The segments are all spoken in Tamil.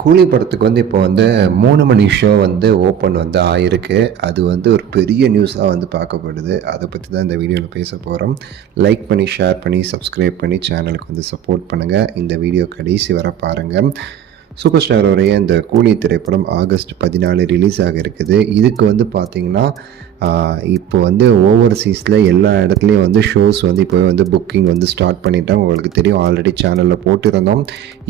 கூலி படத்துக்கு வந்து இப்போ வந்து 3 மணி ஷோ வந்து ஓப்பன் வந்து ஆயிருக்கு. அது வந்து ஒரு பெரிய நியூஸா வந்து பார்க்கப்படுது. அத பத்தி தான் இந்த வீடியோல பேச போறோம். லைக் பண்ணி, ஷேர் பண்ணி, சப்ஸ்கிரைப் பண்ணி சேனலுக்கு வந்து சப்போர்ட் பண்ணுங்க. இந்த வீடியோ கடைசி வரை பாருங்க. சூப்பர் ஸ்டாரோடைய இந்த கூலி திரைப்படம் ஆகஸ்ட் 14 ரிலீஸ் ஆக இருக்குது. இதுக்கு வந்து பார்த்தீங்கன்னா, இப்போ வந்து ஓவர்சீஸில் எல்லா இடத்துலையும் வந்து ஷோஸ் வந்து இப்போவே வந்து புக்கிங் வந்து ஸ்டார்ட் பண்ணிட்டாங்க. உங்களுக்கு தெரியும், ஆல்ரெடி சேனலில் போட்டிருந்தோம்.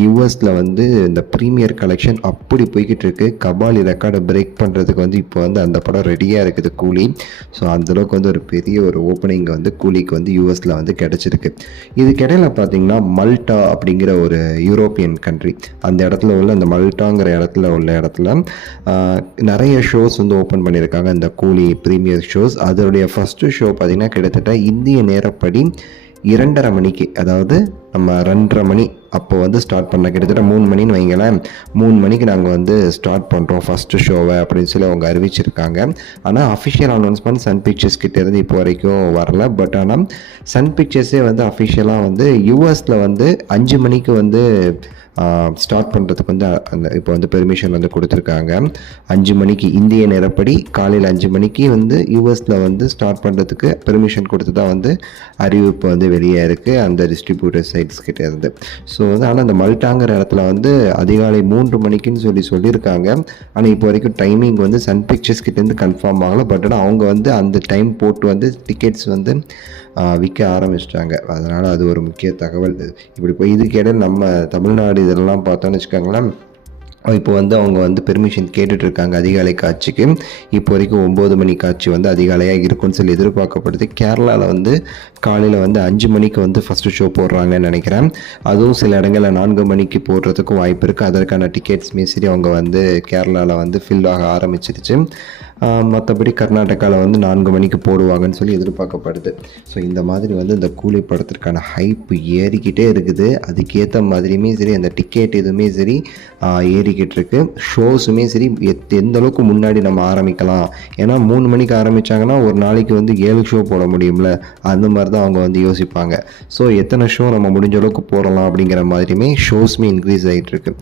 யூஎஸில் வந்து இந்த ப்ரீமியர் கலெக்ஷன் அப்படி போய்கிட்டு இருக்கு. கபாலி ரெக்கார்டை பிரேக் பண்ணுறதுக்கு வந்து இப்போ வந்து அந்த படம் ரெடியாக இருக்குது கூலி. ஸோ அந்தளவுக்கு வந்து ஒரு பெரிய ஒரு ஓப்பனிங் வந்து கூலிக்கு வந்து யூஎஸில் வந்து கிடச்சிருக்கு. இதுக்கிடையில் பார்த்தீங்கன்னா மல்டா அப்படிங்கிற ஒரு யூரோப்பியன் கண்ட்ரி, அந்த இடத்துல உள்ள அந்த மல்டாங்கிற இடத்துல உள்ள இடத்துல நிறைய ஷோஸ் வந்து ஓப்பன் பண்ணியிருக்காங்க. இந்த கூலி ப்ரீமியர் ஷோஸ், அதனுடைய ஃபஸ்ட்டு ஷோ பார்த்திங்கன்னா கிட்டத்தட்ட இந்திய நேரப்படி 2:30 மணிக்கு, அதாவது நம்ம 2:30 மணி அப்போ வந்து ஸ்டார்ட் பண்ண, கிட்டத்தட்ட 3 மணின்னு வைங்களேன். 3 மணிக்கு நாங்கள் வந்து ஸ்டார்ட் பண்ணுறோம் ஃபஸ்ட்டு ஷோவை அப்படின்னு சொல்லி அவங்க அறிவிச்சிருக்காங்க. ஆனால் அஃபிஷியல் அனௌன்ஸ்மெண்ட் சன் பிக்சர்ஸ் கிட்டேருந்து இப்போ வரைக்கும் வரல. பட் ஆனால் சன் பிக்சர்ஸே வந்து அஃபிஷியலாக வந்து யூஎஸில் வந்து 5 மணிக்கு வந்து ஸ்டார்ட் பண்ணுறதுக்கு வந்து அந்த இப்போ வந்து பெர்மிஷன் வந்து கொடுத்துருக்காங்க. 5 மணிக்கு இந்திய நேரப்படி காலையில் 5 மணிக்கு வந்து யூஎஸில் வந்து ஸ்டார்ட் பண்ணுறதுக்கு பெர்மிஷன் கொடுத்து தான் வந்து அறிவிப்பு வந்து வெளியே இருக்குது அந்த டிஸ்ட்ரிபியூட்டர் சைட்ஸ் கிட்டே இருந்து. ஸோ வந்து ஆனால் அந்த மல்டாங்கிற இடத்துல வந்து அதிகாலை 3 மணிக்குன்னு சொல்லியிருக்காங்க. ஆனால் இப்போ வரைக்கும் டைமிங் வந்து சன் பிக்சர்ஸ் கிட்டேருந்து கன்ஃபார்ம் ஆகலை. பட் ஆனால் அவங்க வந்து அந்த டைம் போட்டு வந்து டிக்கெட்ஸ் வந்து விற்க ஆரம்பிச்சிட்டாங்க. அதனால் அது ஒரு முக்கிய தகவல். இப்படி போய் இதுக்கு இடையில் நம்ம தமிழ்நாடு இதெல்லாம் பார்த்தோன்னு வச்சுக்கோங்களேன், இப்போ வந்து அவங்க வந்து பெர்மிஷன் கேட்டுட்ருக்காங்க அதிகாலை காட்சிக்கு. இப்போ வரைக்கும் 9 மணி காட்சி வந்து அதிகாலையாக இருக்குன்னு சொல்லி எதிர்பார்க்கப்படுது. கேரளாவில் வந்து காலையில் வந்து 5 மணிக்கு வந்து ஃபஸ்ட்டு ஷோ போடுறாங்கன்னு நினைக்கிறேன். அதுவும் சில இடங்களில் 4 மணிக்கு போடுறதுக்கும் வாய்ப்பு இருக்குது. அதற்கான டிக்கெட்ஸுமே சரி அவங்க வந்து கேரளாவில் வந்து ஃபில் ஆக ஆரம்பிச்சிருச்சு. மற்றபடி கர்நாடகாவில் வந்து 4 மணிக்கு போடுவாங்கன்னு சொல்லி எதிர்பார்க்கப்படுது. ஸோ இந்த மாதிரி வந்து இந்த கூலி படத்திற்கான ஹைப்பு ஏறிக்கிட்டே இருக்குது. அதுக்கேற்ற மாதிரியுமே சரி அந்த டிக்கெட் எதுவுமே சரி ஏறிக்கிட்டு இருக்கு. ஷோஸுமே சரி எந்த அளவுக்கு முன்னாடி நம்ம ஆரம்பிக்கலாம். ஏன்னா 3 மணிக்கு ஆரம்பித்தாங்கன்னா ஒரு நாளைக்கு வந்து 7 ஷோ போட முடியும்ல, அந்த மாதிரி தான் அவங்க வந்து யோசிப்பாங்க. ஸோ எத்தனை ஷோ நம்ம முடிஞ்ச அளவுக்கு போடலாம் அப்படிங்கிற மாதிரியுமே ஷோஸுமே இன்க்ரீஸ் ஆகிட்டு இருக்கு.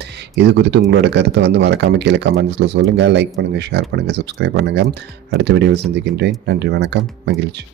இது குறித்து உங்களோட கருத்தை வந்து மறக்காமல் கீழே கமெண்ட்ஸில் சொல்லுங்கள். லைக் பண்ணுங்கள், ஷேர் பண்ணுங்கள், சப்ஸ்கிரைப் பண்ணுங்கள். அடுத்த வீடியோவில் சந்திக்கின்றேன். நன்றி, வணக்கம், மகிழ்ச்சி.